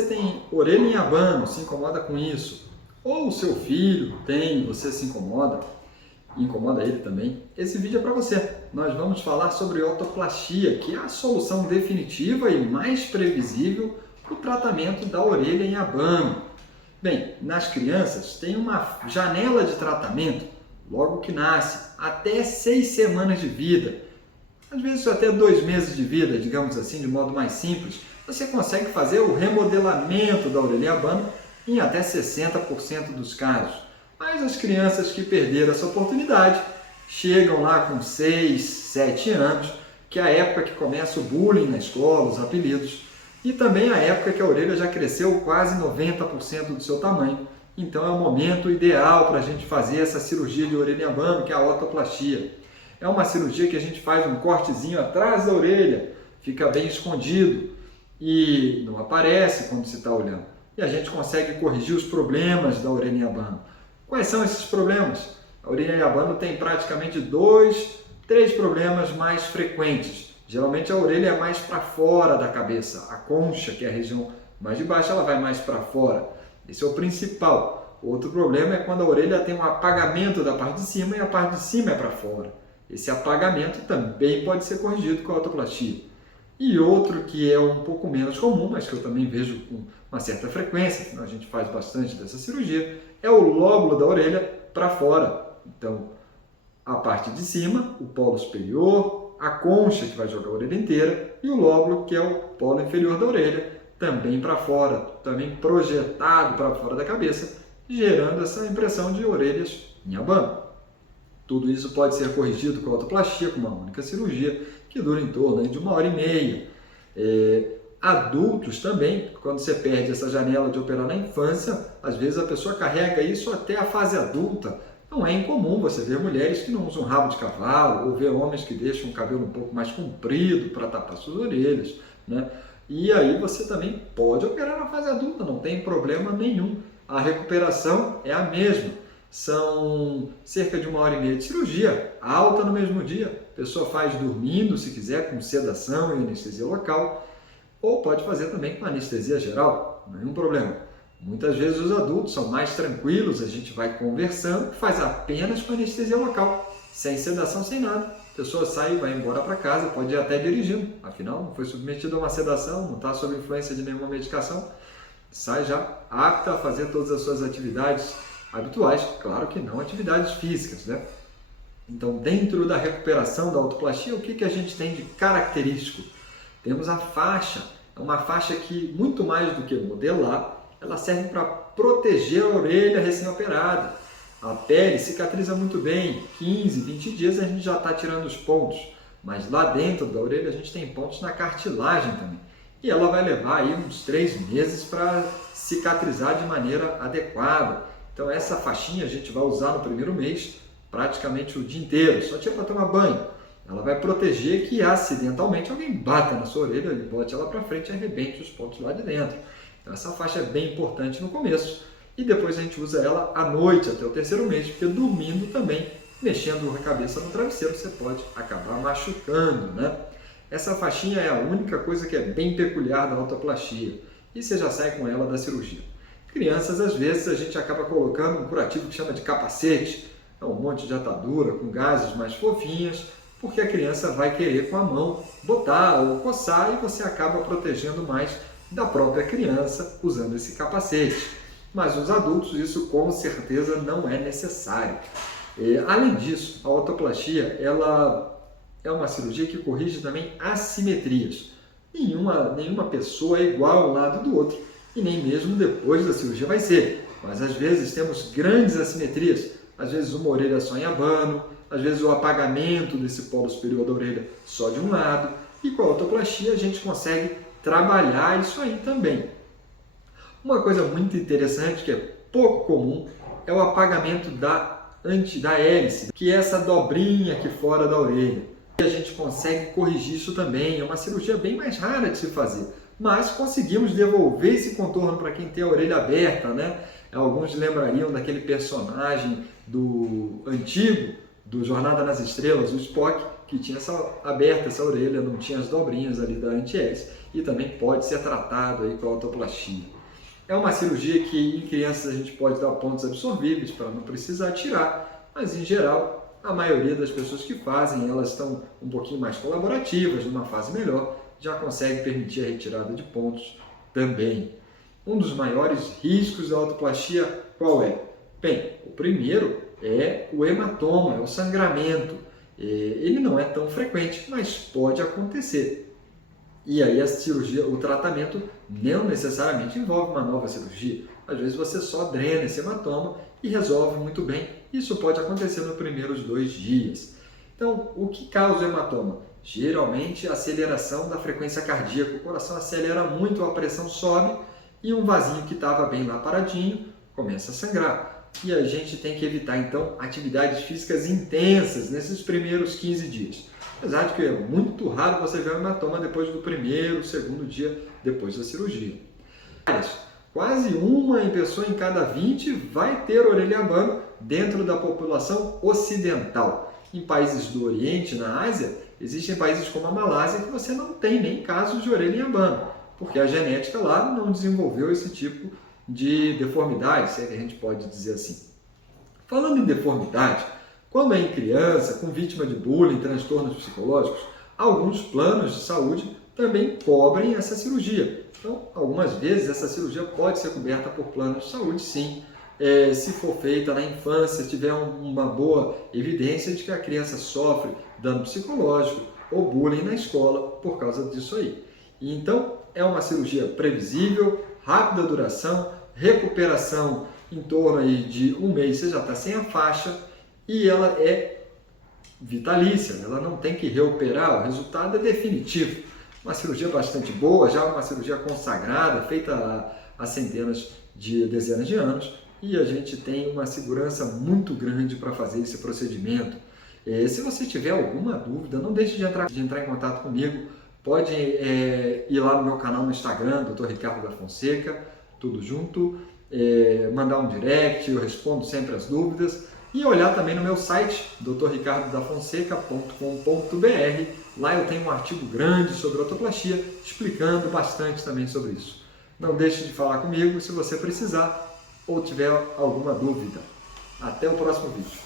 você tem orelha em abano, se incomoda com isso, ou o seu filho tem, você se incomoda ele também, esse vídeo é para você. Nós vamos falar sobre otoplastia, que é a solução definitiva e mais previsível para o tratamento da orelha em abano. Bem, nas crianças tem uma janela de tratamento logo que nasce, até 6 semanas de vida. Às vezes até 2 meses de vida, digamos assim, de modo mais simples, você consegue fazer o remodelamento da orelha em abano em até 60% dos casos. Mas as crianças que perderam essa oportunidade chegam lá com 6, 7 anos, que é a época que começa o bullying na escola, os apelidos, e também a época que a orelha já cresceu quase 90% do seu tamanho. Então é o momento ideal para a gente fazer essa cirurgia de orelha em abano, que é a otoplastia. É uma cirurgia que a gente faz um cortezinho atrás da orelha, fica bem escondido e não aparece quando se está olhando. E a gente consegue corrigir os problemas da orelha em abano. Quais são esses problemas? A orelha em abano tem praticamente 2, 3 problemas mais frequentes. Geralmente a orelha é mais para fora da cabeça, a concha, que é a região mais de baixo, ela vai mais para fora. Esse é o principal. Outro problema é quando a orelha tem um apagamento da parte de cima e a parte de cima é para fora. Esse apagamento também pode ser corrigido com a otoplastia. E outro que é um pouco menos comum, mas que eu também vejo com uma certa frequência, afinal a gente faz bastante dessa cirurgia, é o lóbulo da orelha para fora. Então, a parte de cima, o polo superior, a concha que vai jogar a orelha inteira e o lóbulo que é o polo inferior da orelha, também para fora, também projetado para fora da cabeça, gerando essa impressão de orelhas em abano. Tudo isso pode ser corrigido com a otoplastia, com uma única cirurgia, que dura em torno de 1h30. Adultos também, quando você perde essa janela de operar na infância, às vezes a pessoa carrega isso até a fase adulta. Não é incomum você ver mulheres que não usam rabo de cavalo, ou ver homens que deixam o cabelo um pouco mais comprido para tapar suas orelhas, né? E aí você também pode operar na fase adulta, não tem problema nenhum. A recuperação é a mesma. São cerca de 1h30 de cirurgia, alta no mesmo dia. A pessoa faz dormindo, se quiser, com sedação e anestesia local, ou pode fazer também com anestesia geral, nenhum problema. Muitas vezes os adultos são mais tranquilos, a gente vai conversando, faz apenas com anestesia local, sem sedação, sem nada. A pessoa sai e vai embora para casa, pode ir até dirigindo, afinal não foi submetido a uma sedação, não está sob influência de nenhuma medicação, sai já apta a fazer todas as suas atividades habituais, claro que não atividades físicas, né? Então, dentro da recuperação da otoplastia, o que a gente tem de característico? Temos a faixa, é uma faixa que, muito mais do que modelar, ela serve para proteger a orelha recém-operada. A pele cicatriza muito bem, 15, 20 dias a gente já está tirando os pontos, mas lá dentro da orelha a gente tem pontos na cartilagem também. E ela vai levar aí uns 3 meses para cicatrizar de maneira adequada. Então essa faixinha a gente vai usar no primeiro mês praticamente o dia inteiro, só tinha para tomar banho. Ela vai proteger que acidentalmente alguém bata na sua orelha, ele bote ela para frente e arrebente os pontos lá de dentro. Então essa faixa é bem importante no começo e depois a gente usa ela à noite até o 3º mês, porque dormindo também, mexendo a cabeça no travesseiro, você pode acabar machucando, né? Essa faixinha é a única coisa que é bem peculiar da otoplastia e você já sai com ela da cirurgia. Crianças, às vezes, a gente acaba colocando um curativo que chama de capacete, é um monte de atadura com gases mais fofinhas, porque a criança vai querer com a mão botar ou coçar e você acaba protegendo mais da própria criança usando esse capacete. Mas os adultos isso com certeza não é necessário. Além disso, a otoplastia ela é uma cirurgia que corrige também assimetrias. Nenhuma pessoa é igual ao lado do outro e nem mesmo depois da cirurgia vai ser. Mas às vezes temos grandes assimetrias, às vezes uma orelha só em abano, às vezes o apagamento desse polo superior da orelha só de um lado, e com a otoplastia a gente consegue trabalhar isso aí também. Uma coisa muito interessante, que é pouco comum, é o apagamento da hélice, que é essa dobrinha aqui fora da orelha. E a gente consegue corrigir isso também, é uma cirurgia bem mais rara de se fazer, mas conseguimos devolver esse contorno para quem tem a orelha aberta, né? Alguns lembrariam daquele personagem do antigo, do Jornada nas Estrelas, o Spock, que tinha aberta essa orelha, não tinha as dobrinhas ali da anti-hélice. e também pode ser tratado aí com a autoplastia. É uma cirurgia que em crianças a gente pode dar pontos absorvíveis para não precisar tirar, mas em geral a maioria das pessoas que fazem, elas estão um pouquinho mais colaborativas, numa fase melhor, já consegue permitir a retirada de pontos também. Um dos maiores riscos da autoplastia qual é? Bem, o primeiro é o hematoma, é o sangramento. Ele não é tão frequente, mas pode acontecer. E aí a cirurgia, o tratamento não necessariamente envolve uma nova cirurgia. Às vezes você só drena esse hematoma e resolve muito bem. Isso pode acontecer nos primeiros 2 dias. Então, o que causa o hematoma? Geralmente a aceleração da frequência cardíaca. O coração acelera muito, a pressão sobe e um vasinho que estava bem lá paradinho começa a sangrar. E a gente tem que evitar, então, atividades físicas intensas nesses primeiros 15 dias. Apesar de que é muito raro você ver um hematoma depois do primeiro, segundo dia depois da cirurgia. Quase uma pessoa em cada 20 vai ter orelha abano dentro da população ocidental. Em países do Oriente, na Ásia, existem países como a Malásia que você não tem nem casos de orelha em abano, porque a genética lá não desenvolveu esse tipo de deformidade, se é que a gente pode dizer assim. Falando em deformidade, quando é em criança, com vítima de bullying, transtornos psicológicos, alguns planos de saúde também cobrem essa cirurgia. Então, algumas vezes essa cirurgia pode ser coberta por planos de saúde, sim, se for feita na infância, tiver uma boa evidência de que a criança sofre dano psicológico ou bullying na escola por causa disso aí. E então, é uma cirurgia previsível, rápida duração, recuperação em torno aí de 1 mês, você já está sem a faixa, e ela é vitalícia, ela não tem que reoperar, o resultado é definitivo. Uma cirurgia bastante boa, já uma cirurgia consagrada, feita há dezenas de anos, e a gente tem uma segurança muito grande para fazer esse procedimento. Se você tiver alguma dúvida, não deixe de entrar em contato comigo, pode ir lá no meu canal no Instagram, Dr. Ricardo da Fonseca, tudo junto, mandar um direct, eu respondo sempre as dúvidas, e olhar também no meu site, drricardodafonseca.com.br. Lá eu tenho um artigo grande sobre autoplastia, explicando bastante também sobre isso. Não deixe de falar comigo se você precisar ou tiver alguma dúvida. Até o próximo vídeo.